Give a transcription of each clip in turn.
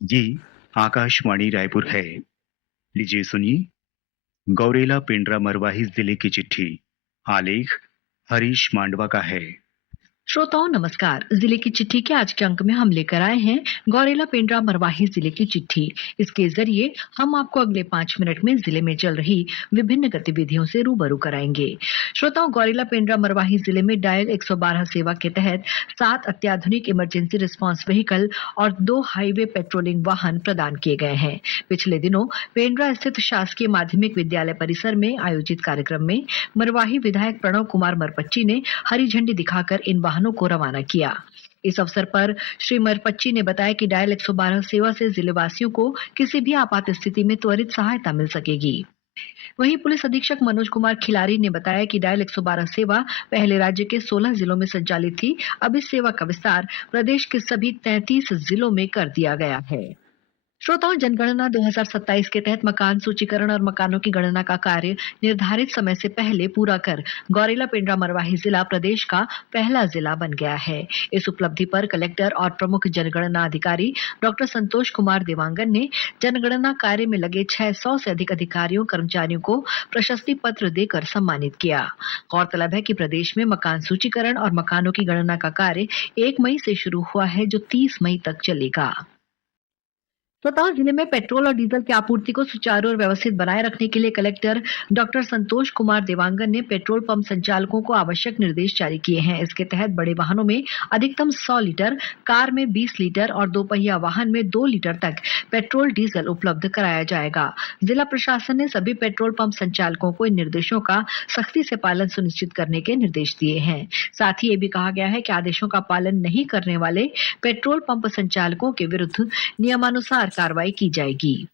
ये आकाशवाणी रायपुर है। लीजिए सुनिए गौरेला पेंड्रा मरवाही जिले की चिट्ठी। आलेख हरीश मांडवा का है। श्रोताओं नमस्कार। जिले की चिट्ठी के आज के अंक में हम लेकर आए हैं गौरेला पेंड्रा मरवाही जिले की चिट्ठी। इसके जरिए हम आपको अगले 5 मिनट में जिले में चल रही विभिन्न गतिविधियों से रूबरू कराएंगे। श्रोताओं, गौरेला पेंड्रा मरवाही जिले में डायल 112 सेवा के तहत 7 अत्याधुनिक इमरजेंसी रिस्पांस व्हीकल और 2 हाईवे पेट्रोलिंग वाहन प्रदान किए गए हैं। पिछले दिनों पेंड्रा स्थित शासकीय माध्यमिक विद्यालय परिसर में आयोजित कार्यक्रम में मरवाही विधायक प्रणव कुमार मरपच्ची ने हरी झंडी दिखाकर इन वाहनों को रवाना किया। इस अवसर पर श्री मरपच्ची ने बताया कि डायल 112 सेवा से जिलेवासियों को किसी भी आपात स्थिति में त्वरित सहायता मिल सकेगी। वहीं पुलिस अधीक्षक मनोज कुमार खिलारी ने बताया कि डायल 112 सेवा पहले राज्य के 16 जिलों में संचालित थी। अब इस सेवा का विस्तार प्रदेश के सभी 33 जिलों में कर दिया गया है। श्रोताओं, जनगणना 2027 के तहत मकान सूचीकरण और मकानों की गणना का कार्य निर्धारित समय से पहले पूरा कर गौरेला पेंड्रा मरवाही जिला प्रदेश का पहला जिला बन गया है। इस उपलब्धि पर कलेक्टर और प्रमुख जनगणना अधिकारी डॉक्टर संतोष कुमार देवांगन ने जनगणना कार्य में लगे 600 से अधिक अधिकारियों कर्मचारियों को प्रशस्ति पत्र देकर सम्मानित किया। गौरतलब है कि प्रदेश में मकान सूचीकरण और मकानों की गणना का कार्य 1 मई से शुरू हुआ है, जो 30 मई तक चलेगा। श्रोताओं, जिले में पेट्रोल और डीजल की आपूर्ति को सुचारू और व्यवस्थित बनाए रखने के लिए कलेक्टर डॉक्टर संतोष कुमार देवांगन ने पेट्रोल पंप संचालकों को आवश्यक निर्देश जारी किए हैं। इसके तहत बड़े वाहनों में अधिकतम 100 लीटर, कार में 20 लीटर और दोपहिया वाहन में 2 लीटर तक पेट्रोल डीजल उपलब्ध कराया जाएगा। जिला प्रशासन ने सभी पेट्रोल पंप संचालकों को इन निर्देशों का सख्ती से पालन सुनिश्चित करने के निर्देश दिए हैं। साथ ही ये भी कहा गया है कि आदेशों का पालन नहीं करने वाले पेट्रोल पंप संचालकों के विरुद्ध नियमानुसार कार्रवाई की जाएगी।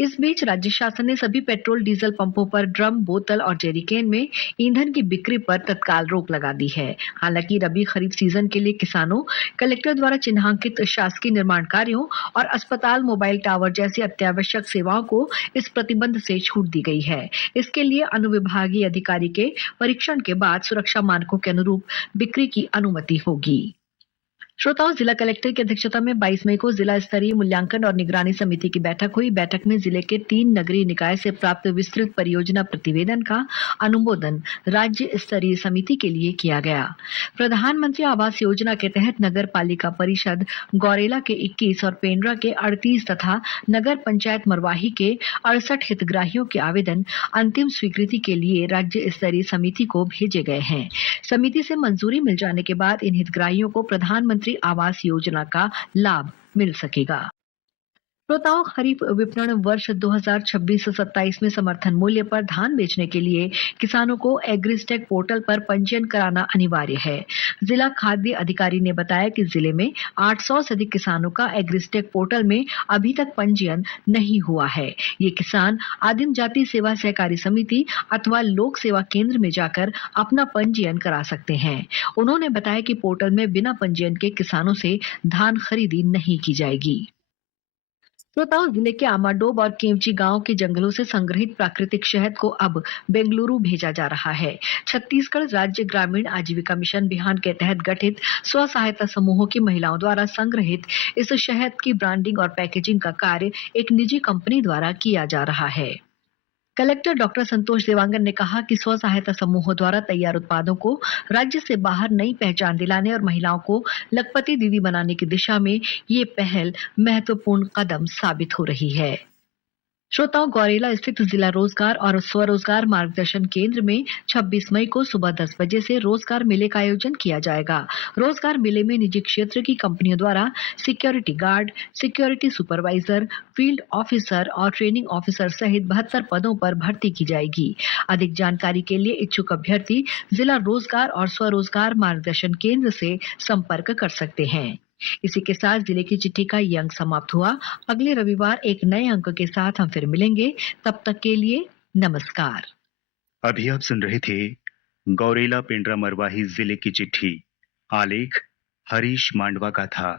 इस बीच राज्य शासन ने सभी पेट्रोल डीजल पंपों पर ड्रम, बोतल और जेरिकेन में ईंधन की बिक्री पर तत्काल रोक लगा दी है। हालांकि रबी खरीफ सीजन के लिए किसानों, कलेक्टर द्वारा चिन्हांकित शासकीय निर्माण कार्यों और अस्पताल, मोबाइल टावर जैसी अत्यावश्यक सेवाओं को इस प्रतिबंध से छूट दी गई है। इसके लिए अनुविभागीय अधिकारी के परीक्षण के बाद सुरक्षा मानकों के अनुरूप बिक्री की अनुमति होगी। श्रोताओं, जिला कलेक्टर की अध्यक्षता में 22 मई को जिला स्तरीय मूल्यांकन और निगरानी समिति की बैठक हुई। बैठक में जिले के 3 नगरीय निकाय से प्राप्त विस्तृत परियोजना प्रतिवेदन का अनुमोदन राज्य स्तरीय समिति के लिए किया गया। प्रधानमंत्री आवास योजना के तहत नगर पालिका परिषद गौरेला के 21 और पेंड्रा के 38 तथा नगर पंचायत मरवाही के 68 हितग्राहियों के आवेदन अंतिम स्वीकृति के लिए राज्य स्तरीय समिति को भेजे गए हैं। समिति से मंजूरी मिल जाने के बाद इन हितग्राहियों को प्रधानमंत्री आवास योजना का लाभ मिल सकेगा। श्रोताओं, खरीफ विपणन वर्ष 2026-27 में समर्थन मूल्य पर धान बेचने के लिए किसानों को एग्रीस्टेक पोर्टल पर पंजीयन कराना अनिवार्य है। जिला खाद्य अधिकारी ने बताया कि जिले में 800 से अधिक किसानों का एग्रीस्टेक पोर्टल में अभी तक पंजीयन नहीं हुआ है। ये किसान आदिम जाति सेवा सहकारी समिति अथवा लोक सेवा केंद्र में जाकर अपना पंजीयन करा सकते हैं। उन्होंने बताया कि पोर्टल में बिना पंजीयन के किसानों से धान खरीदी नहीं की जाएगी। श्रोताओं, जिले के आमाडोब और केवची गांव के जंगलों से संग्रहित प्राकृतिक शहद को अब बेंगलुरु भेजा जा रहा है। छत्तीसगढ़ राज्य ग्रामीण आजीविका मिशन बिहान के तहत गठित स्व सहायता समूहों की महिलाओं द्वारा संग्रहित इस शहद की ब्रांडिंग और पैकेजिंग का कार्य एक निजी कंपनी द्वारा किया जा रहा है। कलेक्टर डॉक्टर संतोष देवांगन ने कहा कि स्व सहायता समूहों द्वारा तैयार उत्पादों को राज्य से बाहर नई पहचान दिलाने और महिलाओं को लखपति दीदी बनाने की दिशा में ये पहल महत्वपूर्ण कदम साबित हो रही है। श्रोताओं, गौरेला स्थित जिला रोजगार और स्वरोजगार मार्गदर्शन केंद्र में 26 मई को सुबह 10 बजे से रोजगार मेले का आयोजन किया जाएगा। रोजगार मेले में निजी क्षेत्र की कंपनियों द्वारा security guard, security supervisor, field officer और ट्रेनिंग ऑफिसर सहित 72 पदों पर भर्ती की जाएगी। अधिक जानकारी के लिए इच्छुक अभ्यर्थी जिला रोजगार और स्वरोजगार मार्गदर्शन केंद्र से संपर्क कर सकते हैं। इसी के साथ जिले की चिट्ठी का ये अंक समाप्त हुआ। अगले रविवार एक नए अंक के साथ हम फिर मिलेंगे। तब तक के लिए नमस्कार। अभी आप सुन रहे थे गौरेला पेंड्रा मरवाही जिले की चिट्ठी। आलेख हरीश मांडवा का था।